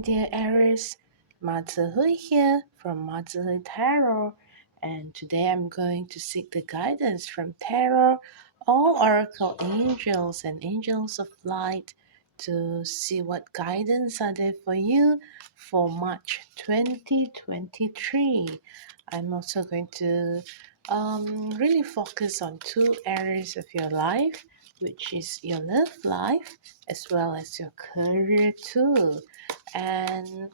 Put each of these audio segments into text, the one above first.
dear Aries, Motherhood here from Motherhood Tarot, and today I'm going to seek the guidance from Tarot, all Oracle angels and angels of light to see what guidance are there for you for March 2023. I'm also going to really focus on two areas of your life, which is your love life as well as your career too. And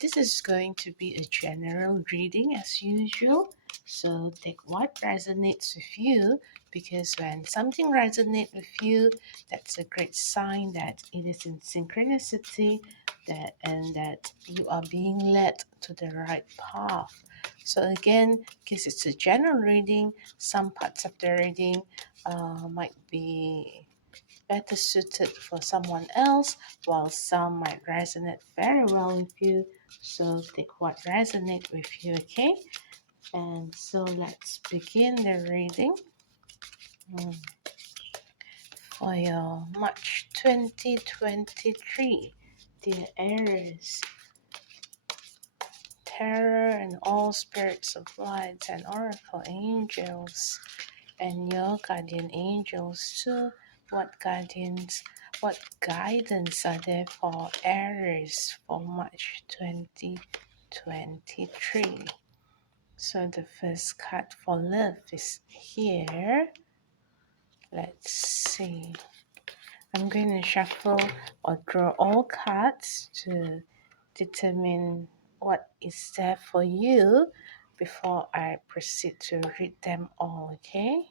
this is going to be a general reading as usual. So take what resonates with you, because when something resonates with you, that's a great sign that it is in synchronicity, that you are being led to the right path. So again, because it's a general reading, some parts of the reading might be better suited for someone else, while some might resonate very well with you. So take what resonates with you, okay? And so let's begin the reading for your March 2023, dear Aries. Terror and all spirits of light and oracle angels and your guardian angels too. What guidance are there for Aries for March 2023? So the first card for love is here. Let's see. I'm going to shuffle or draw all cards to determine what is there for you before I proceed to read them all, okay?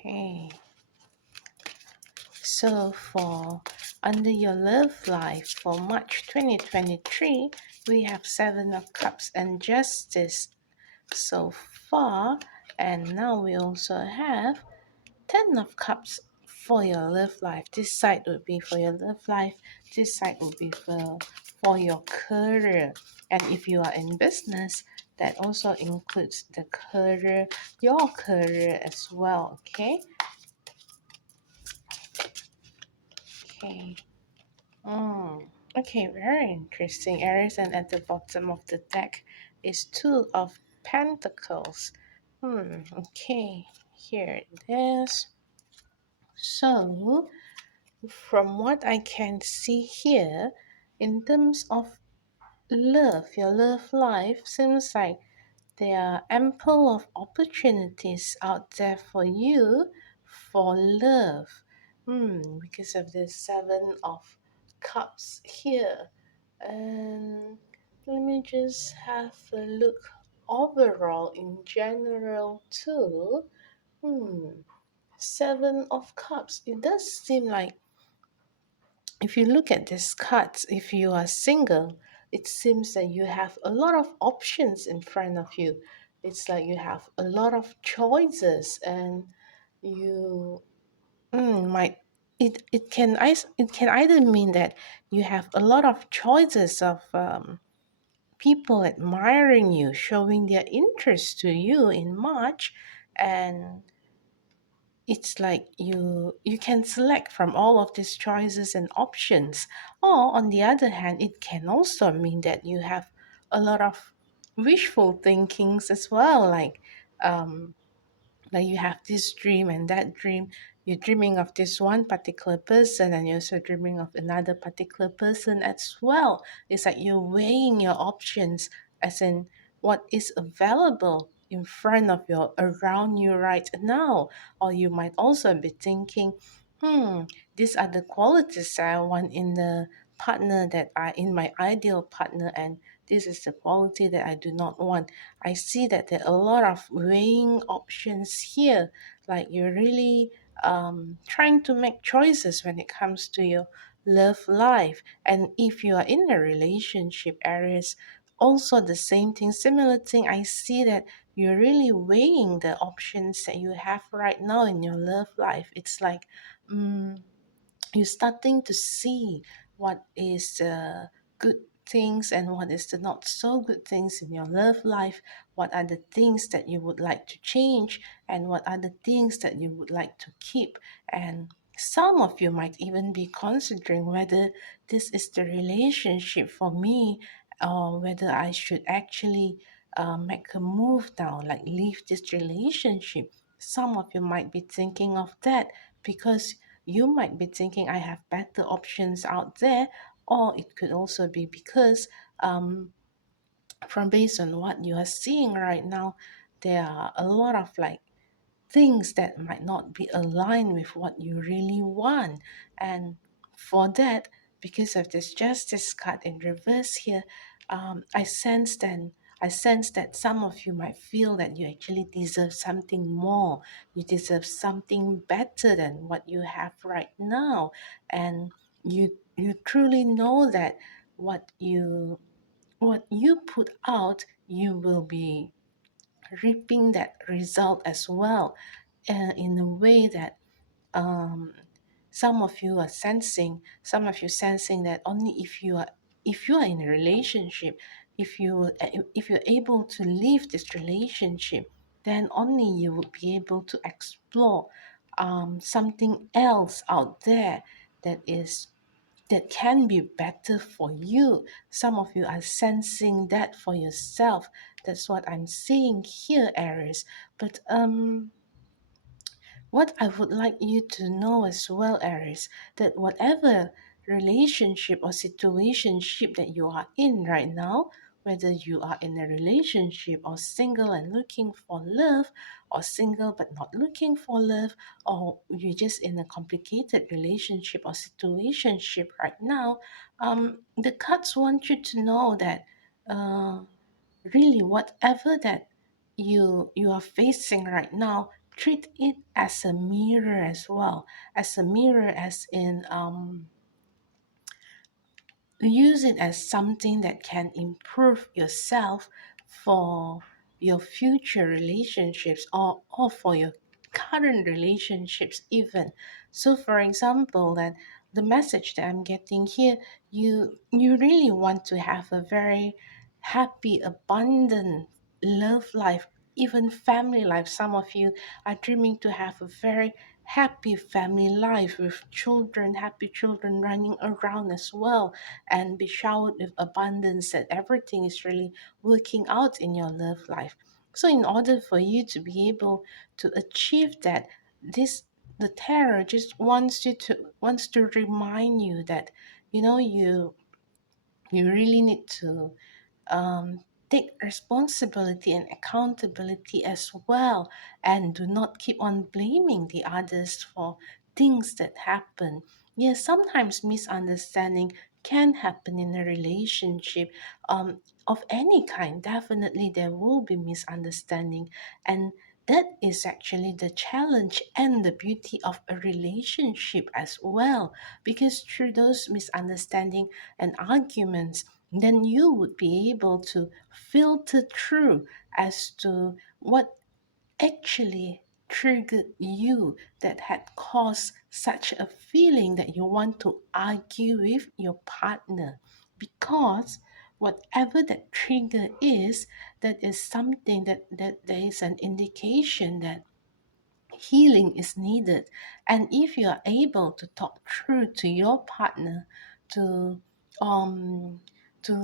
Okay. So for under your love life for March 2023, we have Seven of Cups and Justice so far, and now we also have Ten of Cups for your love life. This side would be for your love life. This side would be for your career. And if you are in business, that also includes the career, your career as well. Okay. Okay. Okay, very interesting, Aries. And at the bottom of the deck is Two of Pentacles. Okay, here it is. So, from what I can see here, in terms of love, your love life seems like there are ample of opportunities out there for you for love. Because of the Seven of Cups here. And let me just have a look overall in general too. Seven of Cups. It does seem like if you look at these cards, if you are single, it seems that you have a lot of options in front of you. It's like you have a lot of choices, and you might it can either mean that you have a lot of choices of people admiring you, showing their interest to you in March, and it's like you can select from all of these choices and options. Or on the other hand, it can also mean that you have a lot of wishful thinkings as well, like you have this dream and that dream. You're dreaming of this one particular person, and you're also dreaming of another particular person as well. It's like you're weighing your options, as in what is available in front of you, around you right now. Or you might also be thinking, hmm these are the qualities that I want in the partner, that are in my ideal partner, and this is the quality that I do not want. I see that there are a lot of weighing options here. Like you're really trying to make choices when it comes to your love life. And if you are in a relationship, Aries, also the same thing, similar thing. I see that you're really weighing the options that you have right now in your love life. It's like you're starting to see what is good things and what is the not so good things in your love life, what are the things that you would like to change, and what are the things that you would like to keep. And some of you might even be considering whether this is the relationship for me, or whether I should actually make a move now, like leave this relationship. Some of you might be thinking of that because you might be thinking, I have better options out there, or it could also be because um, from based on what you are seeing right now, there are a lot of like things that might not be aligned with what you really want. And for that, because of this justice card in reverse here, I sense that some of you might feel that you actually deserve something more. You deserve something better than what you have right now. And you truly know that what you put out, you will be reaping that result as well, in a way that um, some of you sensing that only if you are in a relationship, if you're able to leave this relationship, then only you will be able to explore something else out there that is that can be better for you. Some of you are sensing that for yourself. That's what I'm seeing here, Aries. But what I would like you to know as well, Aries, that whatever relationship or situationship that you are in right now, whether you are in a relationship or single and looking for love, or single but not looking for love, or you're just in a complicated relationship or situationship right now, the cards want you to know that uh, really whatever that you are facing right now, treat it as a mirror as well, as a mirror, as in use it as something that can improve yourself for your future relationships, or for your current relationships even. So for example, that the message that I'm getting here, you really want to have a very happy, abundant love life, even family life. Some of you are dreaming to have a very happy family life with children, happy children running around as well, and be showered with abundance, that everything is really working out in your love life. So in order for you to be able to achieve that, this the tarot just wants to remind you that you really need to um, take responsibility and accountability as well, and do not keep on blaming the others for things that happen. Yes, sometimes misunderstanding can happen in a relationship, of any kind. Definitely there will be misunderstanding, and that is actually the challenge and the beauty of a relationship as well, because through those misunderstanding and arguments, then you would be able to filter through as to what actually triggered you, that had caused such a feeling that you want to argue with your partner. Because whatever that trigger is, that is something that there is an indication that healing is needed. And if you are able to talk through to your partner, to um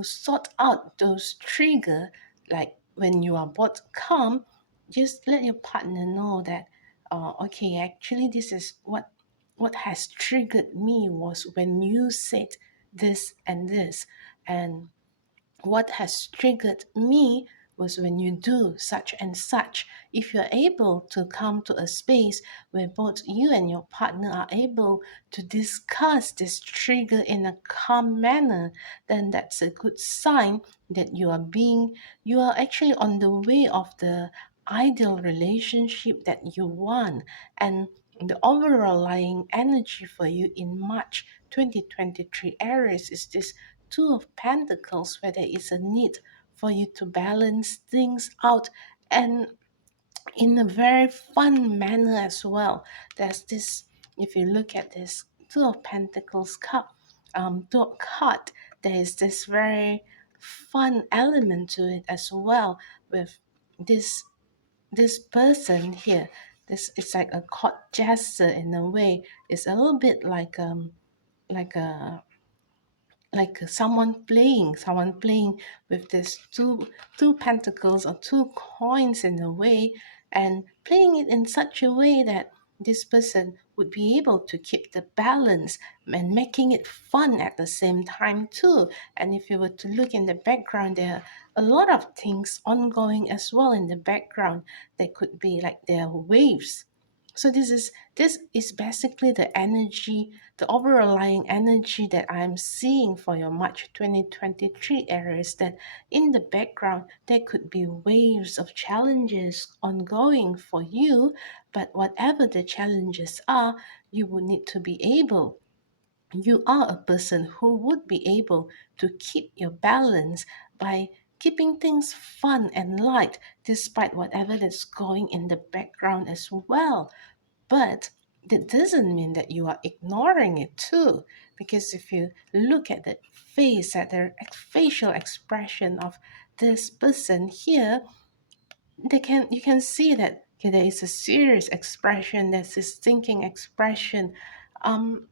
sort out those trigger, like when you are both calm, just let your partner know that okay, actually this is what has triggered me was when you said this and this, and what has triggered me was when you do such and such. If you're able to come to a space where both you and your partner are able to discuss this trigger in a calm manner, then that's a good sign that you are actually on the way of the ideal relationship that you want. And the overall lying energy for you in March 2023, Aries, is this Two of Pentacles, where there is a need for you to balance things out, and in a very fun manner as well. There's this, if you look at this Two of Pentacles cup, card, there is this very fun element to it as well with this this person here. This it's like a court jester in a way. It's a little bit like a someone playing with this two pentacles or two coins in a way, and playing it in such a way that this person would be able to keep the balance and making it fun at the same time too. And if you were to look in the background, there are a lot of things ongoing as well in the background. There could be like there are waves. So this is basically the energy, the overlying energy that I'm seeing for your March 2023 Aries, that in the background there could be waves of challenges ongoing for you, but whatever the challenges are, you will need to be able. You are a person who would be able to keep your balance by keeping things fun and light despite whatever that's going in the background as well. But that doesn't mean that you are ignoring it too, because if you look at the face, at the facial expression of this person here, you can see that okay, there is a serious expression, there's this thinking expression. Um,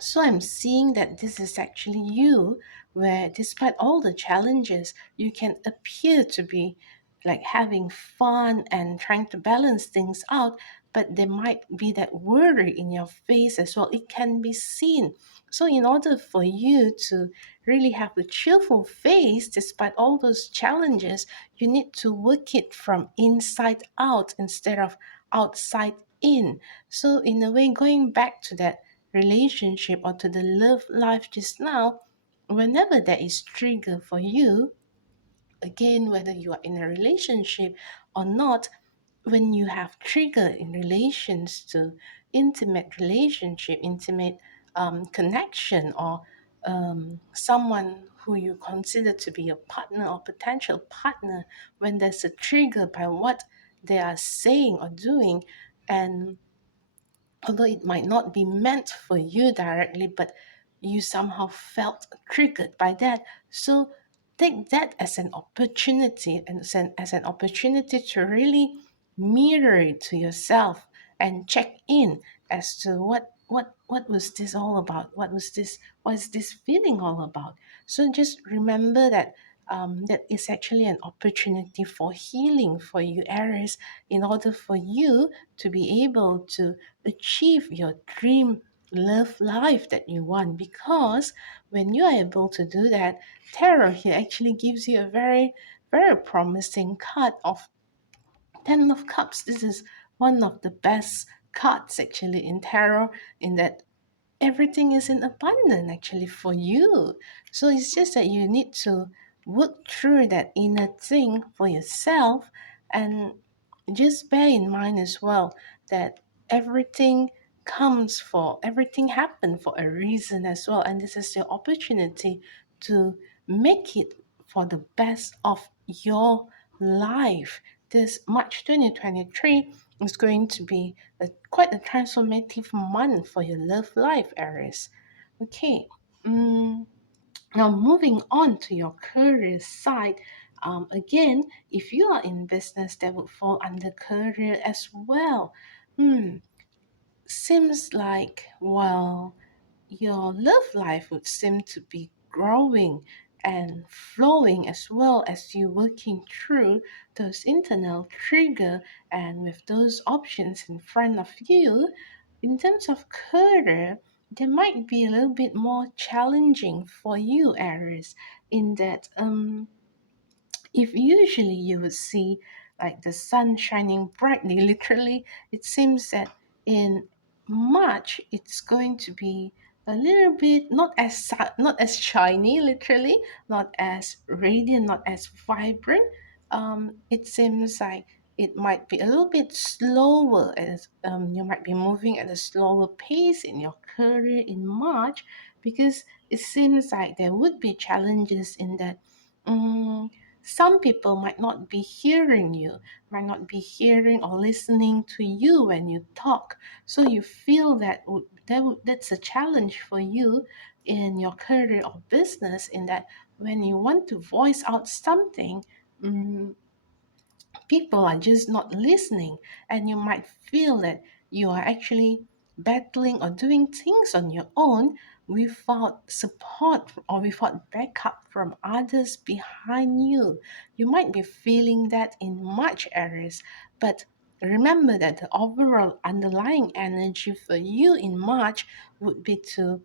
so I'm seeing that this is actually you, where despite all the challenges, you can appear to be like having fun and trying to balance things out, but there might be that worry in your face as well. It can be seen. So, in order for you to really have a cheerful face despite all those challenges, you need to work it from inside out instead of outside in. So, in a way, going back to that relationship or to the love life just now, whenever there is trigger for you, again, whether you are in a relationship or not, when you have trigger in relations to intimate relationship, intimate connection, or someone who you consider to be a partner or potential partner, when there's a trigger by what they are saying or doing, and although it might not be meant for you directly, but you somehow felt triggered by that. So take that as an opportunity, and as an opportunity to really mirror it to yourself and check in as to what was this all about? What is this feeling all about? So just remember that that is actually an opportunity for healing for you, Aries, in order for you to be able to achieve your dream love life that you want. Because when you are able to do that, tarot here actually gives you a very promising card of Ten of Cups. This is one of the best cards actually in tarot, in that everything is in abundance actually for you. So it's just that you need to work through that inner thing for yourself, and just bear in mind as well that everything happened for a reason as well, and this is your opportunity to make it for the best of your life. This March 2023 is going to be quite a transformative month for your love life, Aries. Okay, mm, now moving on to your career side. Again, if you are in business, that would fall under career as well. Hmm, seems like, well, your love life would seem to be growing and flowing as well as you working through those internal trigger, and with those options in front of you. In terms of career, they might be a little bit more challenging for you, Aries, in that if usually you would see like the sun shining brightly, literally, it seems that in March it's going to be a little bit not as shiny, literally, not as radiant, not as vibrant. It seems like it might be a little bit slower, as you might be moving at a slower pace in your career in March, because it seems like there would be challenges in that. um, some people might not be hearing you, might not be hearing or listening to you when you talk. So you feel that that's a challenge for you. in your career or business, in that when you want to voice out something, mm, people are just not listening, and you might feel that you are actually battling or doing things on your own without support or without backup from others behind you. You might be feeling that in March areas, but remember that the overall underlying energy for you in March would be to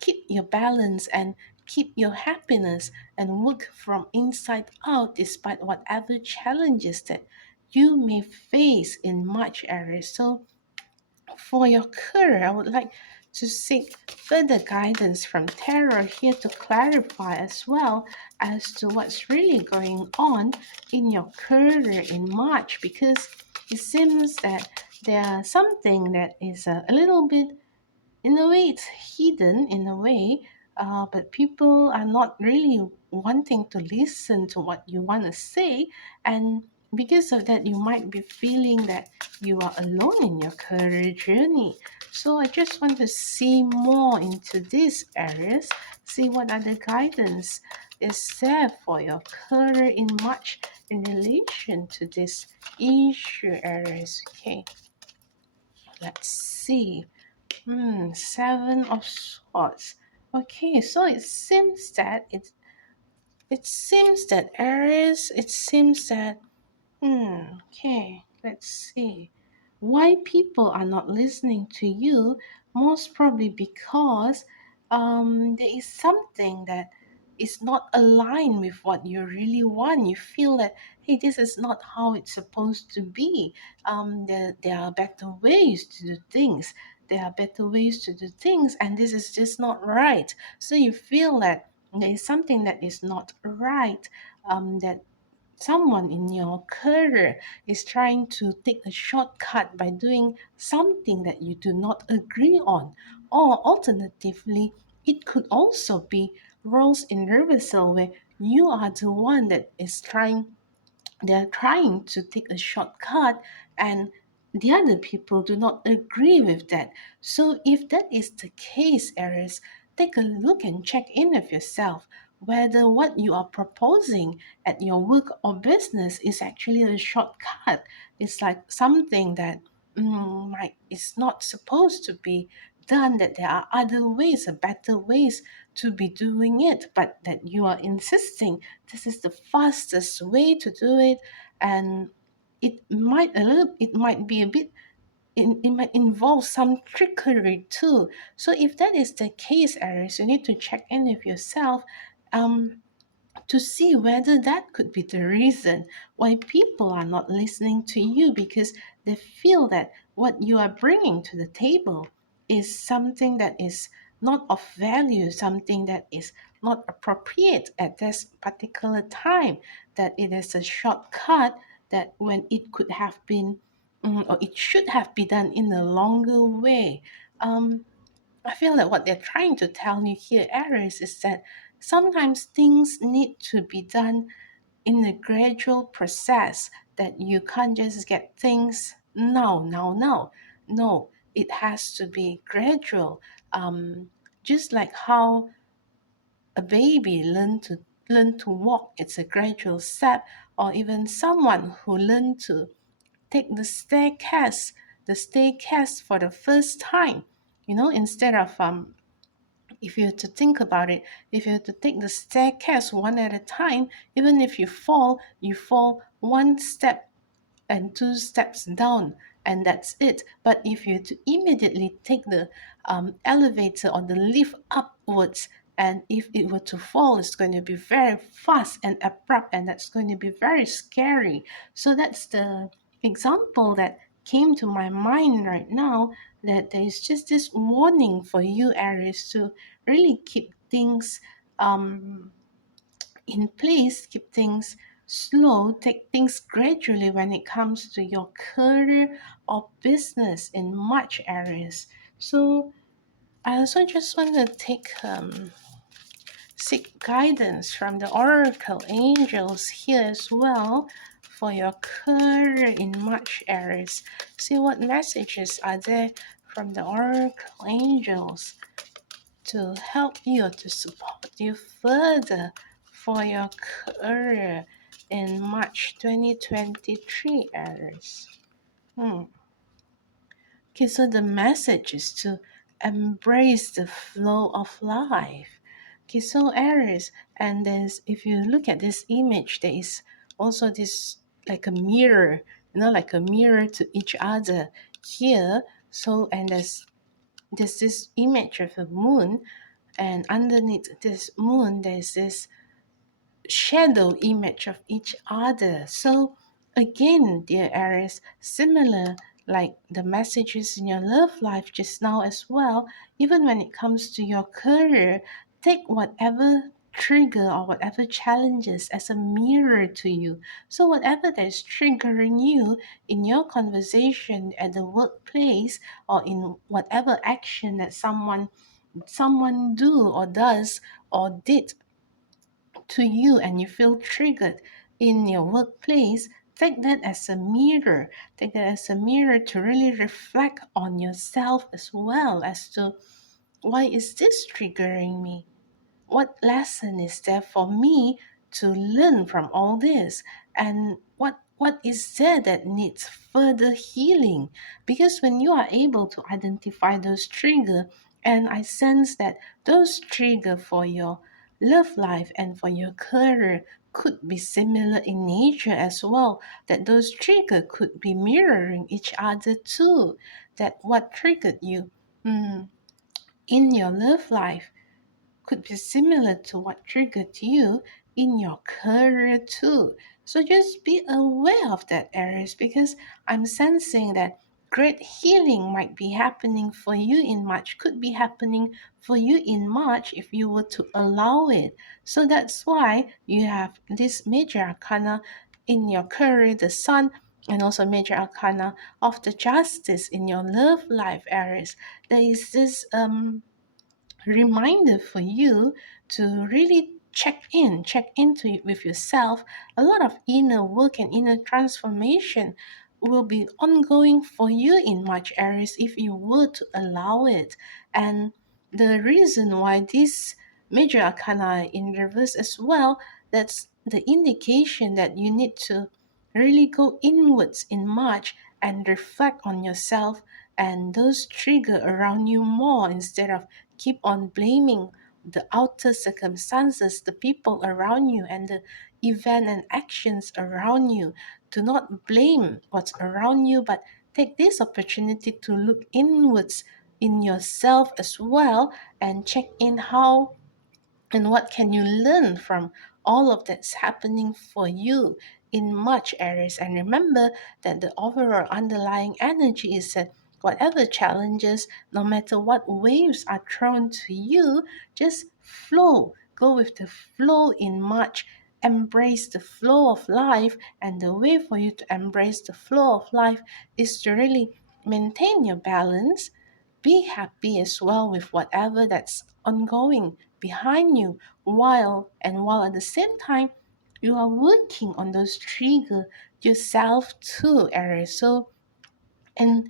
keep your balance and keep your happiness and work from inside out despite whatever challenges that you may face in March area. So for your career, I would like to seek further guidance from tarot here to clarify as well as to what's really going on in your career in March, because it seems that there's something that is a little bit, in a way it's hidden in a way, but people are not really wanting to listen to what you want to say, and because of that you might be feeling that you are alone in your career journey. So I just want to see more into these areas, see what other guidance is there for your career in March in relation to this issue areas. Okay, let's see. Seven of Swords. Okay, so it seems that Aries, it seems that okay, let's see. Why people are not listening to you? Most probably because there is something that is not aligned with what you really want. You feel that, hey, this is not how it's supposed to be. There are better ways to do things. There are better ways to do things, and this is just not right. So you feel that there is something that is not right. That someone in your career is trying to take a shortcut by doing something that you do not agree on. Or alternatively, it could also be roles in reversal where you are the one that is trying they're trying to take a shortcut, and the other people do not agree with that. So if that is the case, Aries, take a look and check in with yourself whether what you are proposing at your work or business is actually a shortcut. It's like something that might is not supposed to be done, that there are other ways, better ways to be doing it, but that you are insisting this is the fastest way to do it. And it might be a bit, it might involve some trickery too. So if that is the case, Aries, you need to check in with yourself, um to see whether that could be the reason why people are not listening to you, because they feel that what you are bringing to the table is something that is not of value, something that is not appropriate at this particular time, that it is a shortcut, that when it could have been, or it should have been done in a longer way. I feel that what they're trying to tell you here, Aries, is that sometimes things need to be done in a gradual process, that you can't just get things now. No, it has to be gradual. Just like how a baby learn to walk, it's a gradual step, or even someone who learn to take the staircase for the first time. Instead of if you have to think about it, if you have to take the staircase one at a time, even if you fall one step and two steps down, and that's it. But if you to immediately take the elevator or the lift upwards, and if it were to fall, it's going to be very fast and abrupt, and that's going to be very scary. So that's the example that came to my mind right now, that there is just this warning for you, Aries, to really keep things um, in place, keep things slow, take things gradually when it comes to your career or business in March areas. So I also just want to seek guidance from the Oracle angels here as well for your career in March areas. See what messages are there from the Oracle angels. to help you, to support you further for your career in March 2023, Aries. Hmm. Okay, so the message is to embrace the flow of life. Okay, so Aries, and there's, if you look at this image, there is also this like a mirror, like a mirror to each other here. So, and there's this image of a moon, and underneath this moon, there's this shadow image of each other. So again, dear Aries, similar like the messages in your love life just now as well, even when it comes to your career, take whatever trigger or whatever challenges as a mirror to you. So whatever that is triggering you in your conversation at the workplace or in whatever action that someone do or does or did to you and you feel triggered in your workplace, take that as a mirror. Take that as a mirror to really reflect on yourself as well as to why is this triggering me? What lesson is there for me to learn from all this, and what is there that needs further healing? Because when you are able to identify those trigger, and I sense that those trigger for your love life and for your career could be similar in nature as well, that those trigger could be mirroring each other too, that what triggered you in your love life could be similar to what triggered you in your career too. So just be aware of that, Aries, because I'm sensing that great healing might be happening for you in March, could be happening for you in March if you were to allow it. So that's why you have this major arcana in your career, the Sun, and also major arcana of the Justice in your love life, Aries. There is this reminder for you to really check into it with yourself. A lot of inner work and inner transformation will be ongoing for you in March, Aries, if you were to allow it. And the reason why this major arcana in reverse as well, that's the indication that you need to really go inwards in March and reflect on yourself and those trigger around you more, instead of keep on blaming the outer circumstances, the people around you, and the event and actions around you. Do not blame what's around you, but take this opportunity to look inwards in yourself as well and check in how and what can you learn from all of that's happening for you in March, Aries? And remember that the overall underlying energy is that whatever challenges, no matter what waves are thrown to you, just flow. Go with the flow in March. Embrace the flow of life. And the way for you to embrace the flow of life is to really maintain your balance, be happy as well with whatever that's ongoing behind you, while at the same time you are working on those trigger yourself too, Aries. So, and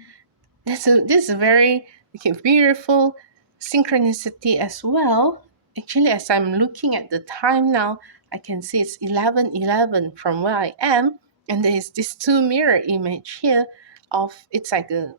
this is a very, okay, beautiful synchronicity as well. Actually, as I'm looking at the time now, I can see it's 11:11 from where I am, and there is this two mirror image here of, it's like a,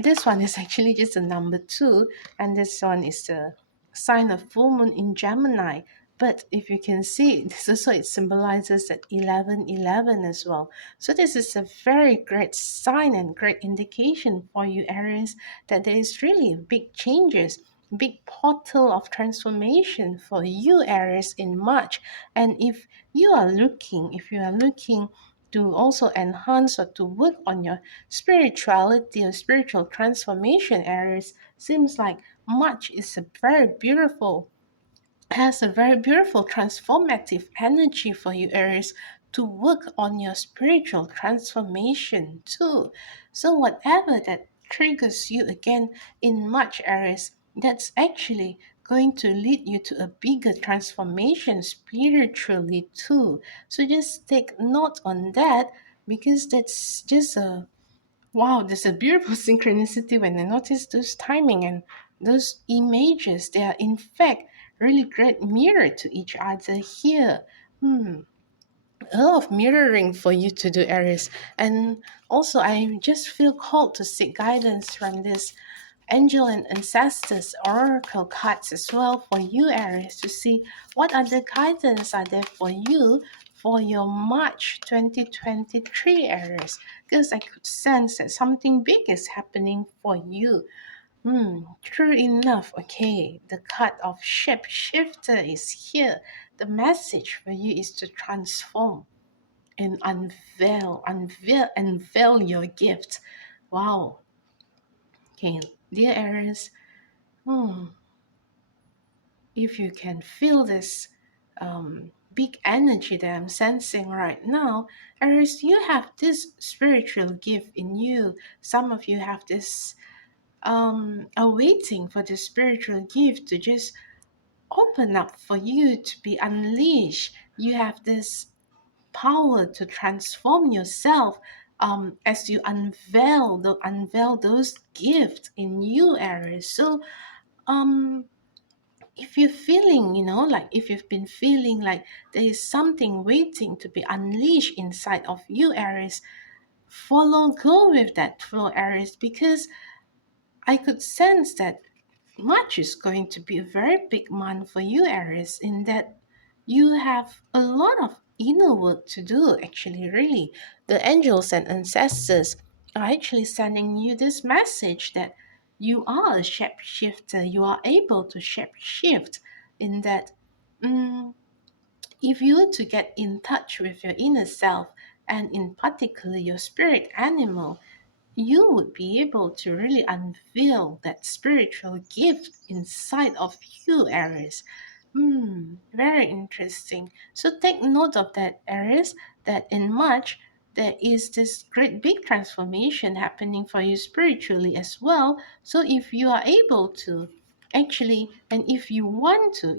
this one is actually just a number two, and this one is the sign of full moon in Gemini. But if you can see, this also, it symbolizes that 11:11 as well. So this is a very great sign and great indication for you, Aries, that there is really big changes, big portal of transformation for you, Aries, in March. And if you are looking to also enhance or to work on your spirituality or spiritual transformation, Aries, seems like March is a very beautiful, has a very beautiful transformative energy for you, Aries, to work on your spiritual transformation too. So whatever that triggers you again in March, Aries, that's actually going to lead you to a bigger transformation spiritually too. So just take note on that, because that's just a, wow, there's a beautiful synchronicity when I notice this timing. And those images, they are in fact really great mirror to each other here. Hmm. A lot of mirroring for you to do, Aries. And also, I just feel called to seek guidance from this angel and ancestors oracle cards as well for you, Aries, to see what other guidance are there for you for your March 2023, Aries. Because I could sense that something big is happening for you. True enough. Okay, the card of shapeshifter is here. The message for you is to transform and unveil your gift. Wow. Okay, dear Aries, hmm, if you can feel this big energy that I'm sensing right now, Aries, you have this spiritual gift in you. Some of you have this are waiting for the spiritual gift to just open up for you to be unleashed. You have this power to transform yourself as you unveil those gifts in you, Aries. So um if you're feeling, like if you've been feeling like there is something waiting to be unleashed inside of you, Aries, go with that flow, Aries, because I could sense that March is going to be a very big month for you, Aries, in that you have a lot of inner work to do, actually, really. The angels and ancestors are actually sending you this message that you are a shapeshifter. You are able to shapeshift in that. mm, if you were to get in touch with your inner self, and in particular your spirit animal, you would be able to really unveil that spiritual gift inside of you, Aries. Very interesting. So take note of that, Aries, that in March, there is this great big transformation happening for you spiritually as well. So if you are able to actually, and if you want to,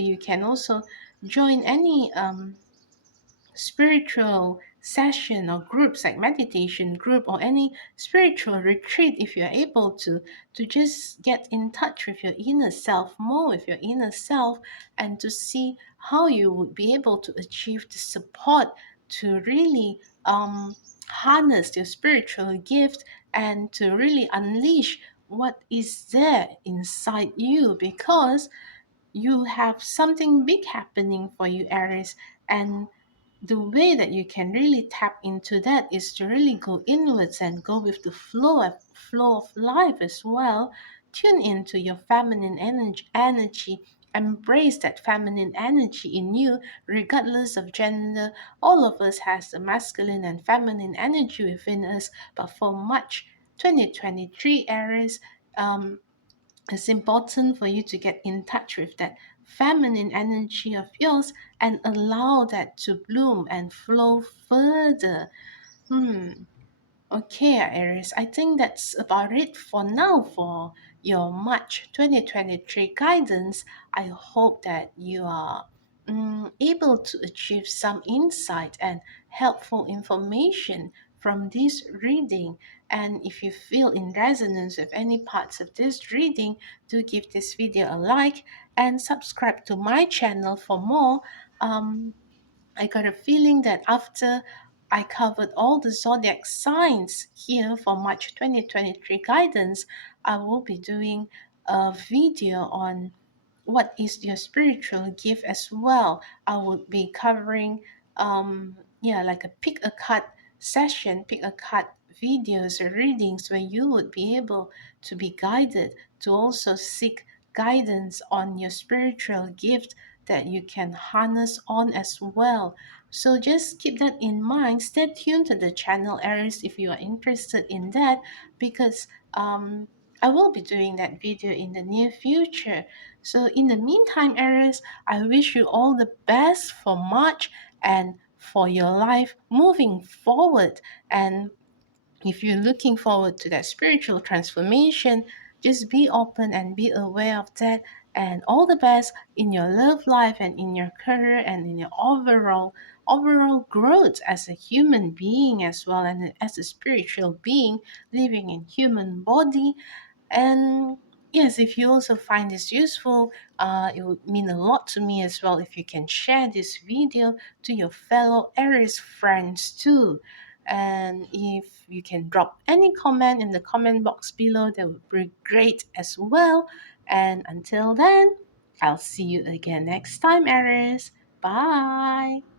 you can also join any spiritual session or groups like meditation group or any spiritual retreat, if you're able to just get in touch with your inner self, more with your inner self, and to see how you would be able to achieve the support to really harness your spiritual gift and to really unleash what is there inside you, because you have something big happening for you, Aries. And the way that you can really tap into that is to really go inwards and go with the flow of life as well. Tune into your feminine energy. Embrace that feminine energy in you, regardless of gender. All of us has the masculine and feminine energy within us. But for March 2023 Aries, it's important for you to get in touch with that feminine energy of yours and allow that to bloom and flow further. Hmm. Okay, Aries, I think that's about it for now for your March 2023 guidance. I hope that you are able to achieve some insight and helpful information from this reading. And if you feel in resonance with any parts of this reading, do give this video a like and subscribe to my channel for more. Um, I got a feeling that after I covered all the zodiac signs here for March 2023 guidance, I will be doing a video on what is your spiritual gift as well. I would be covering like a pick a card session, pick a card videos or readings where you would be able to be guided to also seek guidance on your spiritual gift that you can harness on as well. So just keep that in mind. Stay tuned to the channel, Aries, if you are interested in that, because I will be doing that video in the near future. So in the meantime, Aries, I wish you all the best for March and for your life moving forward. And if you're looking forward to that spiritual transformation, just be open and be aware of that. And all the best in your love life and in your career and in your overall growth as a human being as well, and as a spiritual being living in human body. And yes, if you also find this useful, it would mean a lot to me as well if you can share this video to your fellow Aries friends too. And if you can drop any comment in the comment box below, that would be great as well. And until then, I'll see you again next time, Aries. Bye.